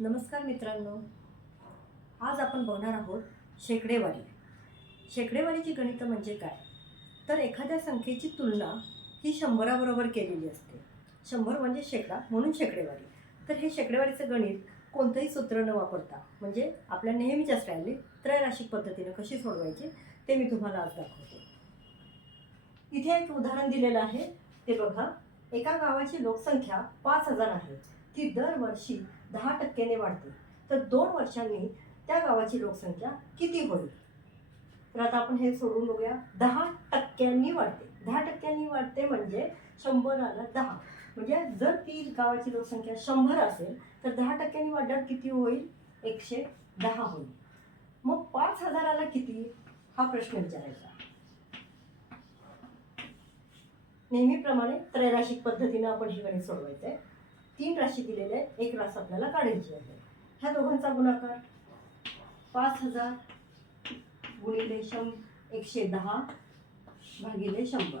नमस्कार मित्रांनो. आज आपण बघणार आहोत शेकडेवारी. शेकडेवारीची गणितं म्हणजे काय? तर एखाद्या संख्येची तुलना ही शंभराबरोबर केलेली असते. शंभर म्हणजे शेकडा म्हणून शेकडेवारी. तर हे शेकडेवारीचं गणित कोणतंही सूत्र न वापरता म्हणजे आपल्या नेहमीच्या स्टाईलने त्रैराशिक पद्धतीनं कशी सोडवायची ते मी तुम्हाला आज दाखवते. इथे एक उदाहरण दिलेलं आहे. ते बघा. एका गावाची लोकसंख्या पाच हजार आहे. ती दरवर्षी दहा टक्क्याने वाढते. तर दोन वर्षांनी त्या गावाची लोकसंख्या किती होईल? तर आता आपण हे सोडून बघूया. दहा टक्क्यांनी वाढते. दहा टक्क्यांनी वाढते म्हणजे शंभराला दहा. म्हणजे जर ती गावाची लोकसंख्या शंभर असेल तर दहा टक्क्यांनी वाढल्यावर किती होईल? एकशे दहा होईल. मग पाच हजाराला किती? हा प्रश्न विचारायचा. नेहमीप्रमाणे त्रैराशिक पद्धतीनं आपण हे गणित सोडवायचं आहे तीन राशी दिलेल्या आहेत. एक रास आपल्याला काढायची आहे. ह्या दोघांचा गुणाकार पाच हजार गुणिले शं एकशे दहा भागिले शंभर.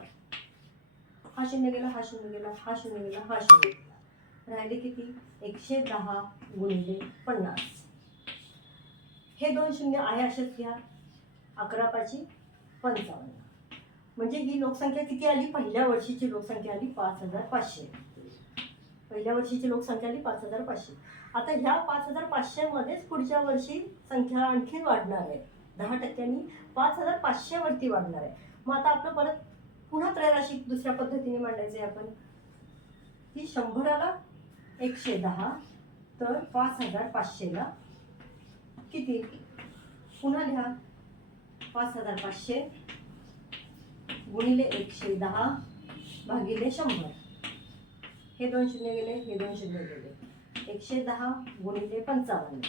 हा शून्य गेला हा शून्य गेला हा शून्य गेला हा शून्य गेला. राहिले किती? एकशे दहा गुणिले पन्नास. हे दोन शून्य आहे असेच घ्या. अकरा पाची पंचावन्न. म्हणजे ही लोकसंख्या किती आली? पहिल्या वर्षीची लोकसंख्या आली पाच हजार पाचशे. पहिल्या वर्षीची लोकसंख्या आली पाच हजार पाचशे. आता ह्या पाच हजार पाचशेमध्येच पुढच्या वर्षी संख्या आणखीन वाढणार आहे. दहा टक्क्यांनी पाच हजार पाचशेवरती वाढणार आहे. मग आता आपलं परत पुन्हा त्रैराशिक दुसऱ्या पद्धतीने मांडायचं आहे आपण. ती शंभराला एकशे दहा तर पाच हजार पाचशेला किती? पुन्हा लिहा. पाच हजार पाचशे गुणिले एकशे दहा भागिले शंभर. हे दोन शून्य गेले हे दोन शून्य गेले. एकशे दहा गुणिले पंचावन्न.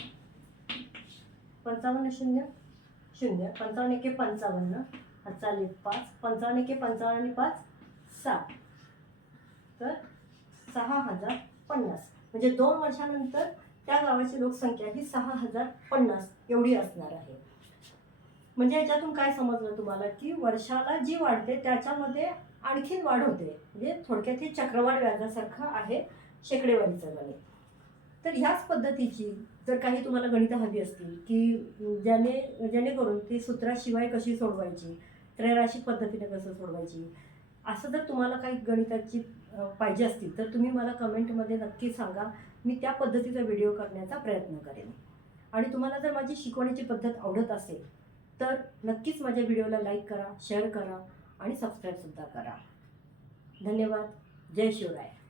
पंचावन्न शून्य? शून्य. पंचावन्न एके पंचावन्न. हा चालेल पाच. पंचावन्न एके पंचावन्न आणि पाच सात. तर सहा हजार पन्नास. म्हणजे दोन वर्षानंतर त्या गावाची लोकसंख्या ही सहा हजार पन्नास एवढी असणार आहे. म्हणजे याच्यातून काय समजलं तुम्हाला? की वर्षाला जी वाढते त्याच्यामध्ये आणखीन वाढ होते. म्हणजे थोडक्यात हे चक्रवाढ व्याजासारखं आहे शेकडेवारीचं गणित तर ह्याच पद्धतीची जर काही तुम्हाला गणितं हवी असतील की ज्याने जेणेकरून ती सूत्राशिवाय कशी सोडवायची त्रैराशिक पद्धतीने कसं सोडवायची असं जर तुम्हाला काही गणिताची पाहिजे असतील तर तुम्ही मला कमेंटमध्ये नक्की सांगा. मी त्या पद्धतीचा व्हिडिओ करण्याचा प्रयत्न करेन. आणि तुम्हाला जर माझी शिकवण्याची पद्धत आवडत असेल तर नक्कीच माझ्या व्हिडिओला लाईक करा शेअर करा. आणि सबस्क्राईबसुद्धा करा. धन्यवाद. जय शिवराय.